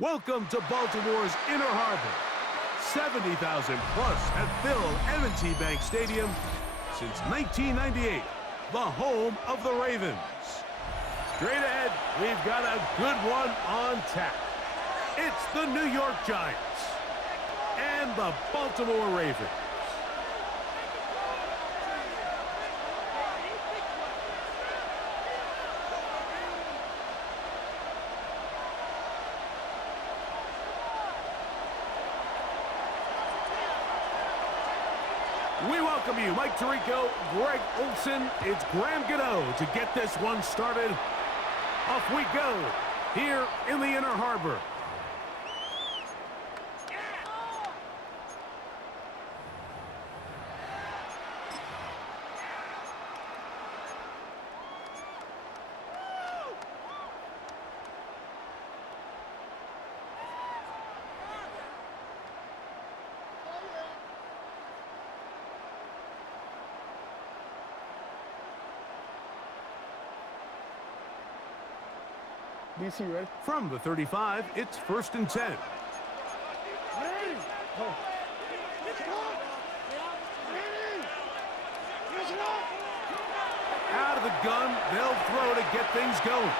Welcome to Baltimore's Inner Harbor. 70,000 plus have filled M&T Bank Stadium since 1998, the home of the Ravens. Straight ahead, we've got a good one on tap. It's the New York Giants and the Baltimore Ravens. We welcome you, Mike Tirico, Greg Olson. It's Graham Gano to get this one started. Off we go here in the Inner Harbor. DC, ready? From the 35, it's 1st and 10. Out of the gun, they'll throw to get things going.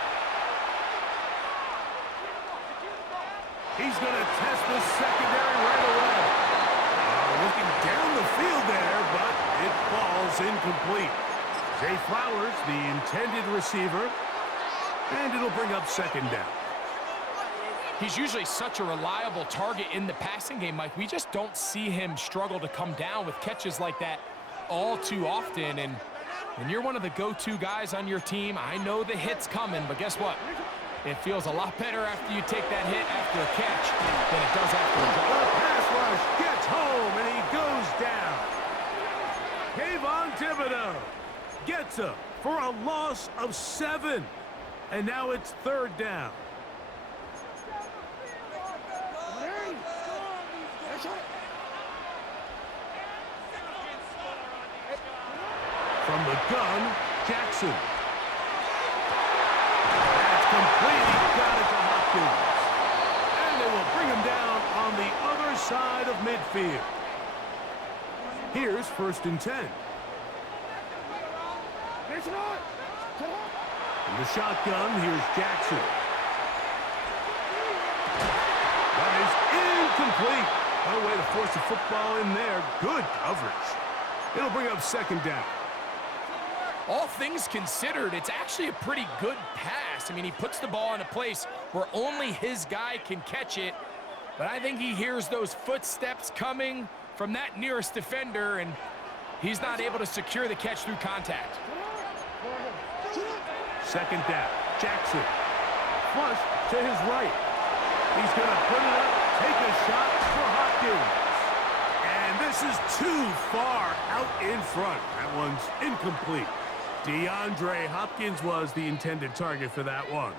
He's going to test the secondary right away. Looking down the field there, but it falls incomplete. Zay Flowers, the intended receiver, and it'll bring up 2nd down. He's usually such a reliable target in the passing game, Mike. We just don't see him struggle to come down with catches like that all too often. And when you're one of the go-to guys on your team, I know the hit's coming, but guess what? It feels a lot better after you take that hit after a catch than it does after a drop. The pass rush gets home, and he goes down. Kayvon Thibodeaux gets him for a loss of 7. And now it's 3rd down. From the gun, Jackson. That's complete. He got it to Hopkins. And they will bring him down on the other side of midfield. Here's 1st and 10. In the shotgun, here's Jackson. That is incomplete. No way to force the football in there. Good coverage. It'll bring up 2nd down. All things considered, it's actually a pretty good pass. I mean, he puts the ball in a place where only his guy can catch it. But I think he hears those footsteps coming from that nearest defender, and he's not able to secure the catch through contact. 2nd down. Jackson. Flush to his right. He's going to put it up, take a shot for Hopkins. And this is too far out in front. That one's incomplete. DeAndre Hopkins was the intended target for that one.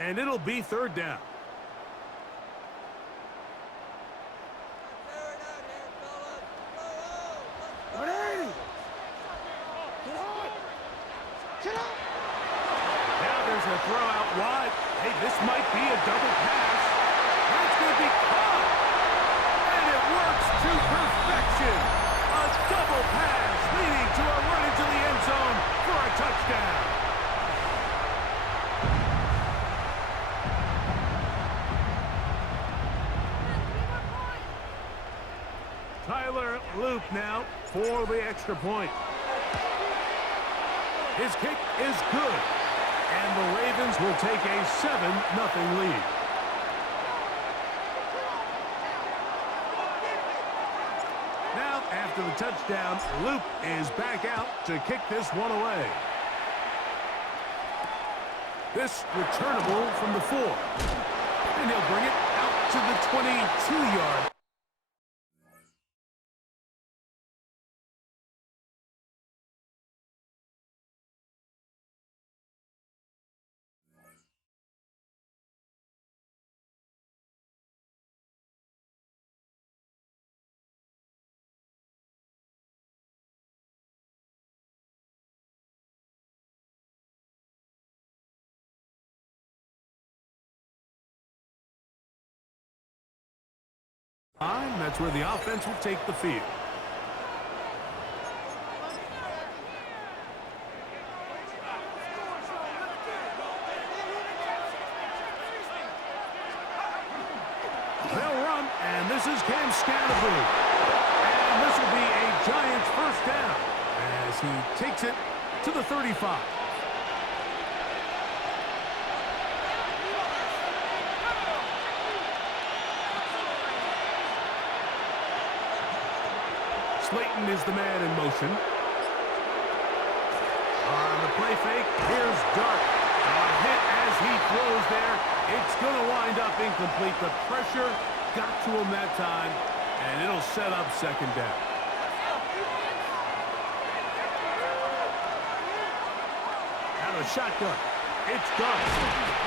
And it'll be 3rd down. A throw out wide. Hey, this might be a double pass. That's going to be caught. And it works to perfection. A double pass leading to a run into the end zone for a touchdown. Tyler Luke now for the extra point. His kick is good. And the Ravens will take a 7-0 lead. Now, after the touchdown, Luke is back out to kick this one away. This returnable from the 4. And he'll bring it out to the 22-yard That's where the offense will take the field. They'll run, and this is Cam Scatterboo. And this will be a Giants first down as he takes it to the 35. Slayton is the man in motion. On the play fake, here's Dart. A hit as he throws there. It's going to wind up incomplete. The pressure got to him that time, and it'll set up second down. Out of the shotgun, it's Dart.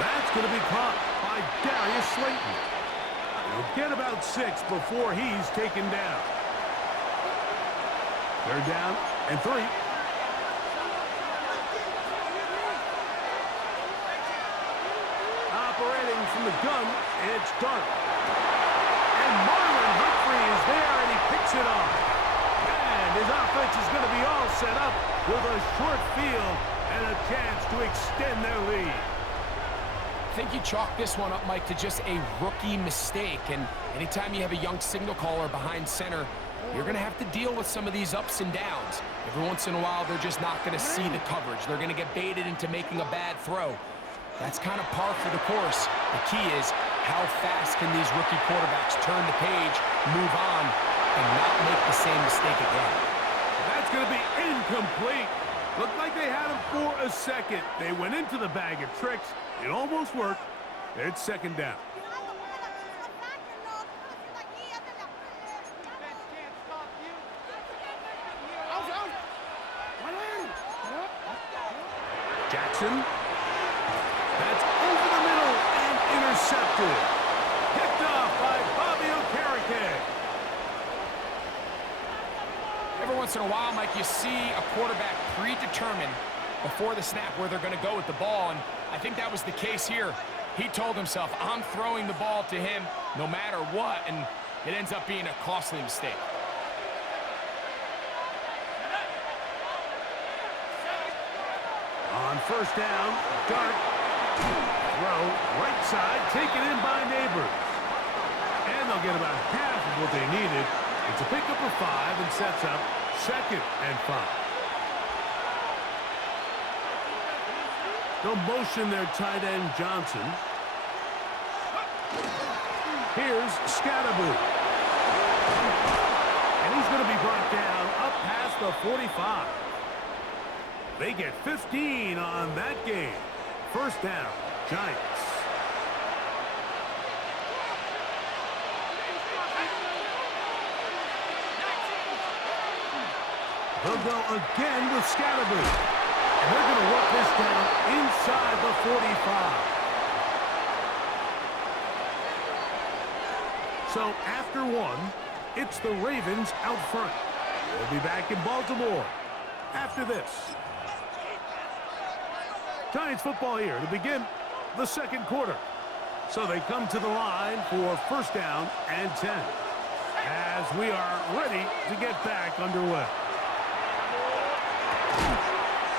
That's going to be caught by Darius Slayton. He'll get about 6 before he's taken down. They're down and 3. Operating from the gun, it's Dart. And Marlon Humphrey is there, and he picks it off. And his offense is going to be all set up with a short field and a chance to extend their lead. I think you chalk this one up, Mike, to just a rookie mistake. And anytime you have a young signal caller behind center, you're going to have to deal with some of these ups and downs. Every once in a while, they're just not going to see the coverage. They're going to get baited into making a bad throw. That's kind of par for the course. The key is how fast can these rookie quarterbacks turn the page, move on, and not make the same mistake again. That's going to be incomplete. Looked like they had him for a second. They went into the bag of tricks. It almost worked. It's second down. Jackson. That's over the middle and intercepted. Picked off by Bobby Okereke. Every once in a while, Mike, you see a quarterback predetermined before the snap where they're going to go with the ball, and I think that was the case here. He told himself, I'm throwing the ball to him no matter what, and it ends up being a costly mistake. On first down, Dart. Throw, right side, taken in by Neighbors. And they'll get about half of what they needed. It's a pickup of 5 and sets up second and 5. They'll motion their tight end Johnson. Here's Scatterboo. And he's going to be brought down up past the 45. They get 15 on that game. First down, Giants. They'll go again with Scatterboo. And they're going to work this down inside the 45. So after 1, it's the Ravens out front. We'll be back in Baltimore after this. Giants football here to begin the second quarter. So they come to the line for first down and 10 as we are ready to get back underway.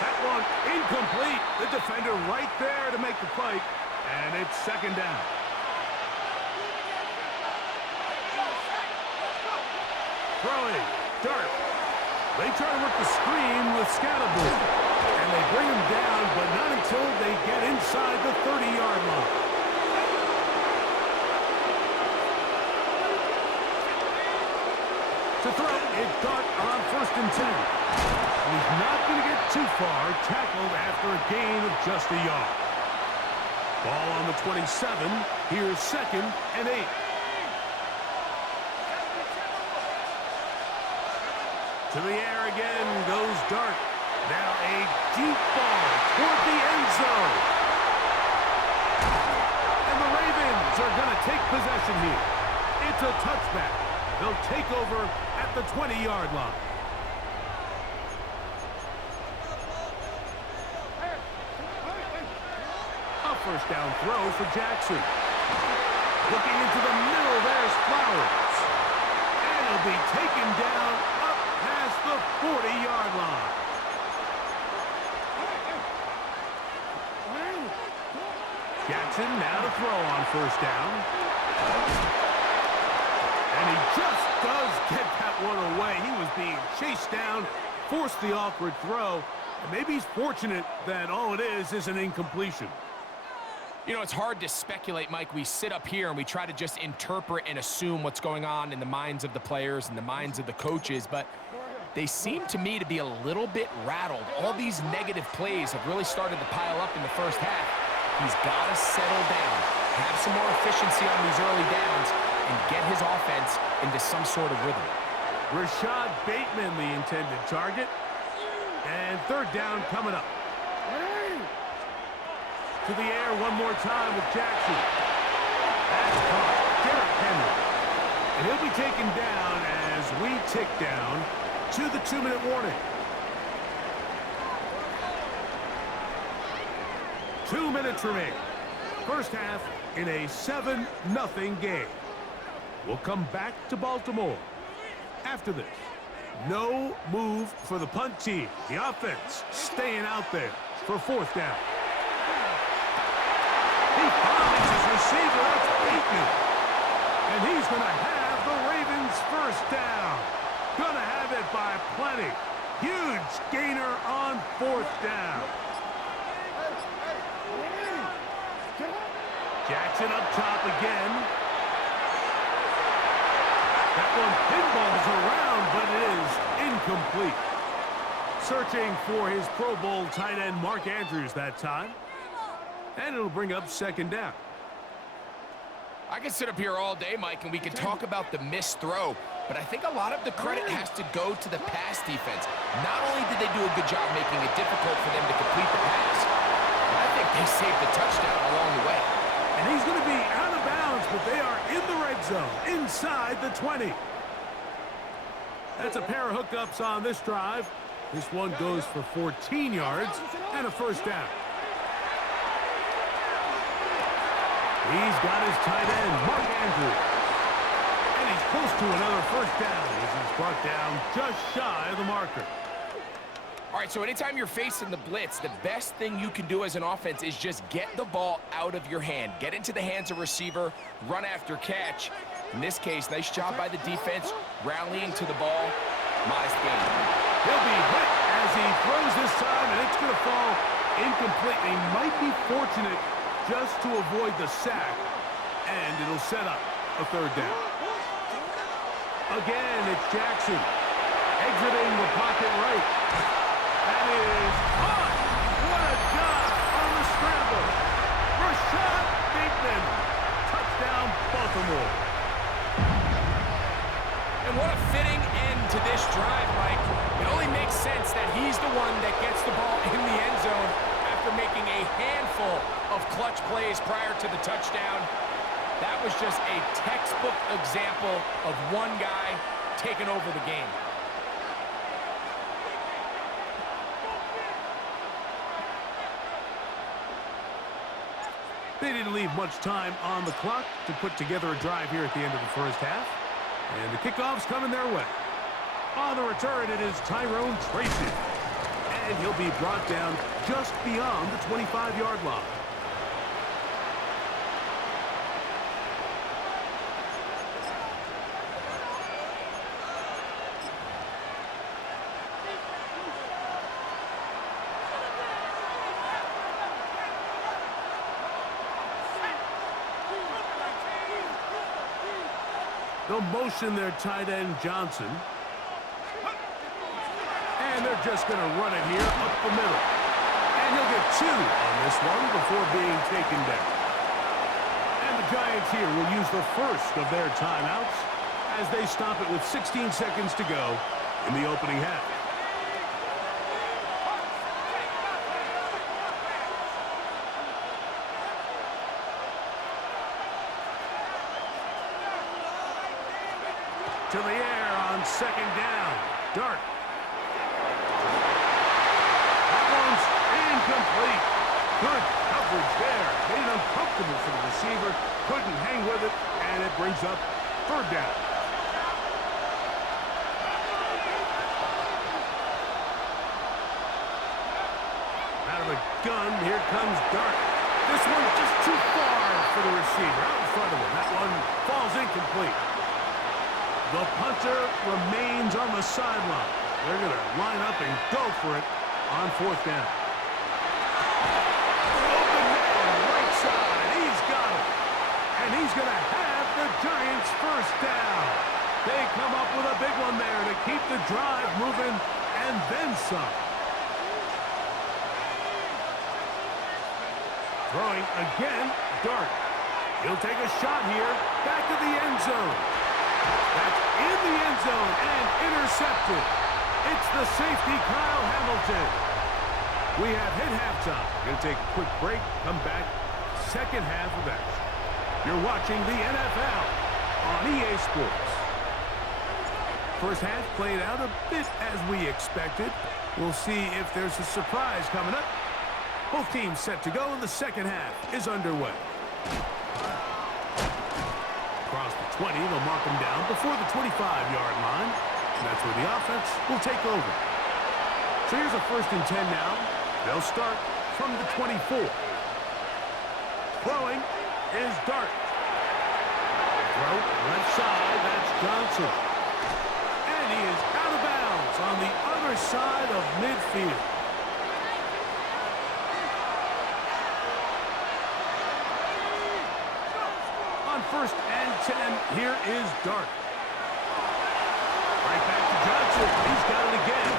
That one incomplete. The defender right there to make the play, and it's second down. Throwing, Dart. They try to work the screen with Scatterboo. And they bring him down, but not until they get inside the 30-yard line. To throw, it's Dart on first and 10. And he's not going to get too far, tackled after a gain of just a yard. Ball on the 27. Here's second and 8. To the air again goes Dart. Now a deep ball toward the end zone. And the Ravens are going to take possession here. It's a touchback. They'll take over at the 20-yard line. A first down throw for Jackson. Looking into the middle, there's Flowers. he'll be taken down up past the 40-yard line. Jackson now to throw on first down. And he just does get that one away. He was being chased down, forced the awkward throw. And maybe he's fortunate that all it is an incompletion. You know, it's hard to speculate, Mike. We sit up here and we try to just interpret and assume what's going on in the minds of the players and the minds of the coaches, but they seem to me to be a little bit rattled. All these negative plays have really started to pile up in the first half. He's got to settle down, have some more efficiency on these early downs, and get his offense into some sort of rhythm. Rashad Bateman, the intended target. And third down coming up. To the air one more time with Jackson. That's caught. Derrick Henry. And he'll be taken down as we tick down to the 2-minute warning. 2 minutes remaining. First half in a 7-0 game. We'll come back to Baltimore after this. No move for the punt team. The offense staying out there for fourth down. He finds his receiver. That's Bateman. And he's going to have the Ravens first down. Going to have it by plenty. Huge gainer on fourth down. Jackson up top again. That one pinballs around, but it is incomplete. Searching for his Pro Bowl tight end Mark Andrews that time. And it'll bring up second down. I can sit up here all day, Mike, and we can talk about the missed throw, but I think a lot of the credit has to go to the pass defense. Not only did they do a good job making it difficult for them to complete the pass, but I think they saved the touchdown along the way. And he's going to be out of bounds, but they are in the red zone, inside the 20. That's a pair of hookups on this drive. This one goes for 14 yards and a first down. He's got his tight end, Mark Andrews. And he's close to another first down as he's brought down just shy of the marker. All right, so anytime you're facing the blitz, the best thing you can do as an offense is just get the ball out of your hand. Get into the hands of receiver, run after catch. In this case, nice job by the defense, rallying to the ball. Modest gain. He'll be hit as he throws this time, and it's going to fall incomplete. He might be fortunate just to avoid the sack, and it'll set up a third down. Again, it's Jackson exiting the pocket right. That is caught. What a job on the scramble. Rashad Bateman. Touchdown, Baltimore. And what a fitting end to this drive, Mike. It only makes sense that he's the one that gets the ball in the end zone after making a handful of clutch plays prior to the touchdown. That was just a textbook example of one guy taking over the game. They didn't leave much time on the clock to put together a drive here at the end of the first half. And the kickoff's coming their way. On the return, it is Tyrone Tracy. And he'll be brought down just beyond the 25-yard line. They'll motion their tight end, Johnson. And they're just going to run it here up the middle. And he'll get 2 on this one before being taken down. And the Giants here will use the first of their timeouts as they stop it with 16 seconds to go in the opening half. To the air on second down. Dart. That one's incomplete. Good coverage there. Made it uncomfortable for the receiver. Couldn't hang with it, and it brings up third down. the gun. Here comes Dart. This one just too far for the receiver. Out in front of him. That one falls incomplete. The punter remains on the sideline. They're going to line up and go for it on fourth down. Open man, right side. He's got it. And he's going to have the Giants' first down. They come up with a big one there to keep the drive moving and then some. Throwing again, Dart. He'll take a shot here. Back to the end zone. That's in the end zone and intercepted. It's the safety, Kyle Hamilton. We have hit halftime. Going to take a quick break. Come back. Second half of action. You're watching the NFL on EA Sports. First half played out a bit as we expected. We'll see if there's a surprise coming up. Both teams set to go, and the second half is underway. Across the 20, they'll mark them down before the 25-yard line. And that's where the offense will take over. So here's a 1st and 10 now. They'll start from the 24. Throwing is Dart. Throw left side, that's Johnson. And he is out of bounds on the other side of midfield. On 1st and 10, here is Dart. Right back to Johnson. He's got it again.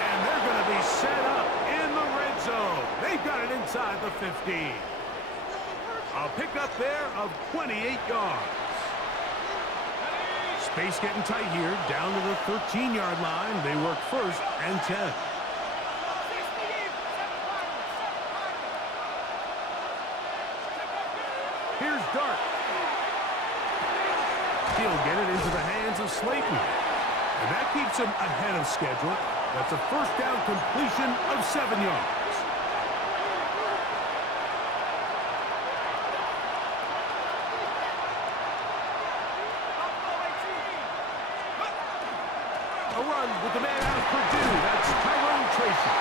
And they're going to be set up in the red zone. They've got it inside the 15. A pickup there of 28 yards. Space getting tight here. Down to the 13-yard line. They work 1st and 10. Here's Dart. He'll get it into the hands of Slayton. And that keeps him ahead of schedule. That's a 1st down completion of 7 yards. A run with the man out of Purdue. That's Tyrone Tracy.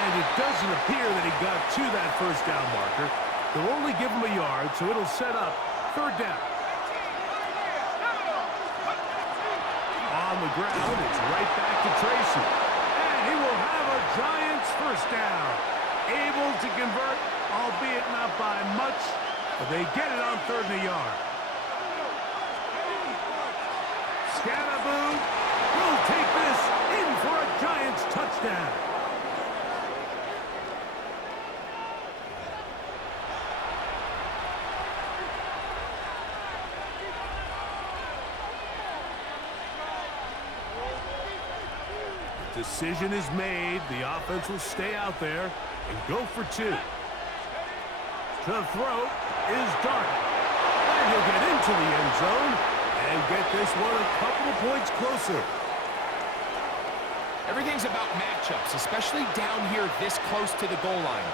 And it doesn't appear that he got to that 1st down marker. They'll only give him a yard, so it'll set up 3rd down. On the ground, it's right back to Tracy. And he will have a Giants 1st down. Able to convert, albeit not by much, but they get it on 3rd and a yard. Scatterboo will take this in for a Giants touchdown. Decision is made. The offense will stay out there and go for 2. To throw is Dart. And he'll get into the end zone and get this one a couple of points closer. Everything's about matchups, especially down here this close to the goal line.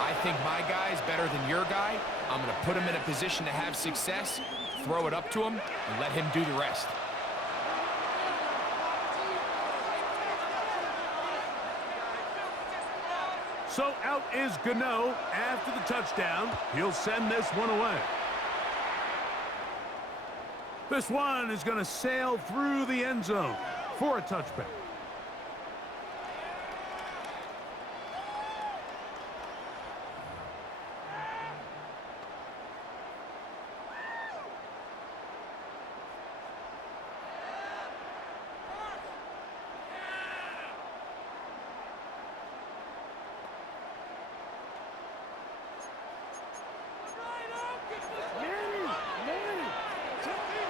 I think my guy's better than your guy. I'm going to put him in a position to have success, throw it up to him, and let him do the rest. So out is Gano after the touchdown. He'll send this one away. This one is going to sail through the end zone for a touchback.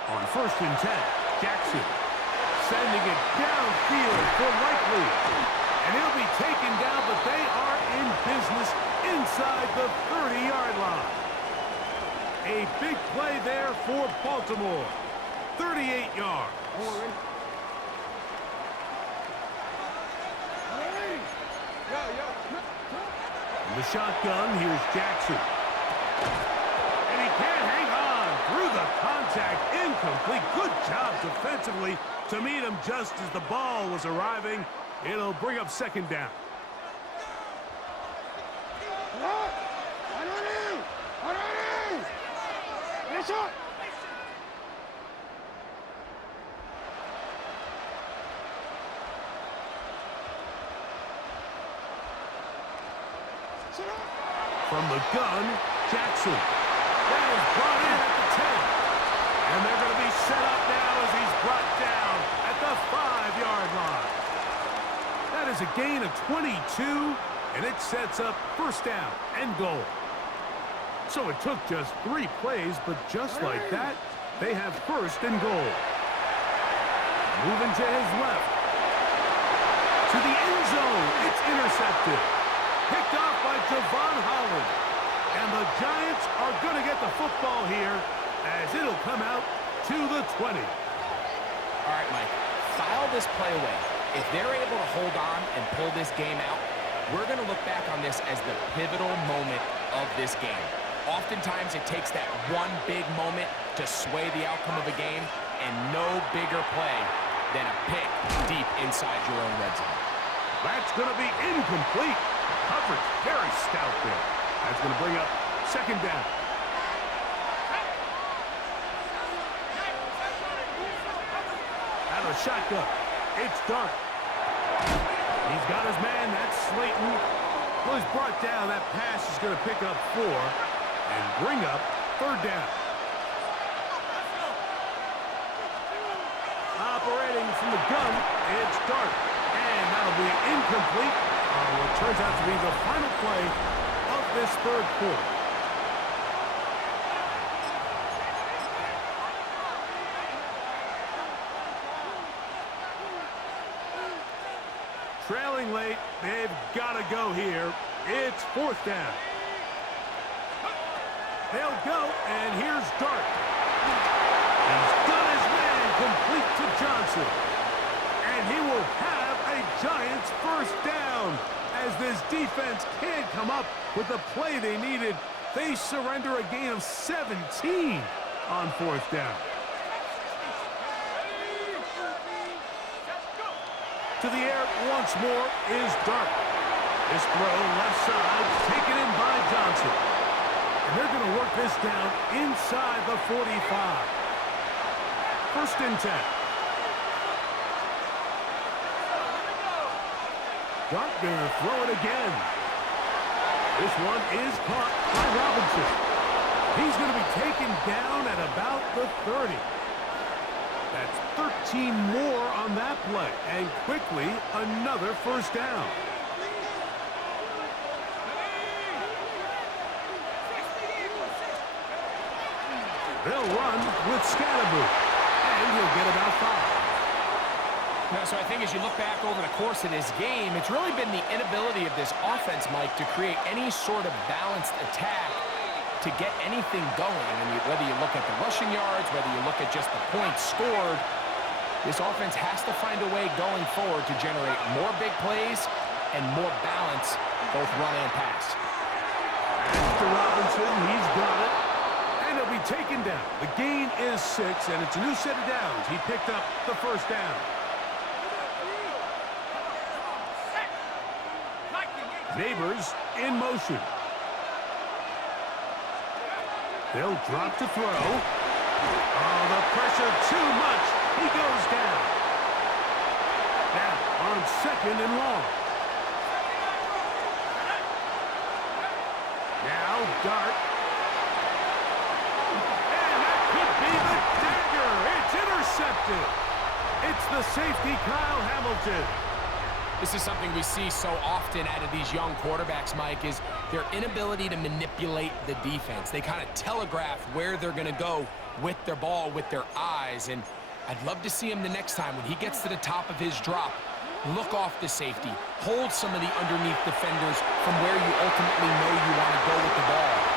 On 1st and 10, Jackson sending it downfield for Likely. And he'll be taken down, but they are in business inside the 30-yard line. A big play there for Baltimore. 38 yards. In the shotgun, here's Jackson. And he can't hang on through the contact. Incomplete. Good job defensively to meet him just as the ball was arriving. It'll bring up 2nd down. From the gun, Jackson. That is brought in at the 10. And they're going to be set up now as he's brought down at the 5-yard line. That is a gain of 22, and it sets up first down and goal. So it took just 3 plays, but just like that, they have first and goal. Moving to his left. To the end zone. It's intercepted. Picked off by Javon Holland. And the Giants are going to get the football here as it'll come out to the 20. All right, Mike, file this play away. If they're able to hold on and pull this game out, we're going to look back on this as the pivotal moment of this game. Oftentimes, it takes that one big moment to sway the outcome of a game, and no bigger play than a pick deep inside your own red zone. That's going to be incomplete. Coverage very stout there. That's going to bring up second down. Out of the shotgun. It's Dart. He's got his man. That's Slayton. Well, he's brought down. That pass is going to pick up 4 and bring up third down. Operating from the gun, it's Dart. And that'll be incomplete on what turns out to be the final play of this third quarter. Trailing late, they've got to go here. It's fourth down. They'll go, and here's Dart. He's got his man complete to Johnson. And he will have a Giants first down as this defense can't come up with the play they needed. They surrender a gain of 17 on fourth down. To the air once more is Dart. This throw left side taken in by Johnson. And they're going to work this down inside the 45. First and 10. Dart going to throw it again. This one is caught by Robinson. He's going to be taken down at about the 30. That's 13 more on that play. And quickly, another first down. They'll run with Scatterboo. And he'll get about 5. So I think as you look back over the course of this game, it's really been the inability of this offense, Mike, to create any sort of balanced attack to get anything going. And whether you look at the rushing yards, whether you look at just the points scored, this offense has to find a way going forward to generate more big plays and more balance, both run and pass. After Robinson, he's got it. And he'll be taken down. The gain is 6, and it's a new set of downs. He picked up the first down. Neighbors in motion. They'll drop to throw. Oh, the pressure too much. He goes down. Now on second and long. Now Dart. And that could be the dagger. It's intercepted. It's the safety, Kyle Hamilton. This is something we see so often out of these young quarterbacks, Mike, is their inability to manipulate the defense. They kind of telegraph where they're going to go with their ball, with their eyes. And I'd love to see him the next time when he gets to the top of his drop, look off the safety, hold some of the underneath defenders from where you ultimately know you want to go with the ball.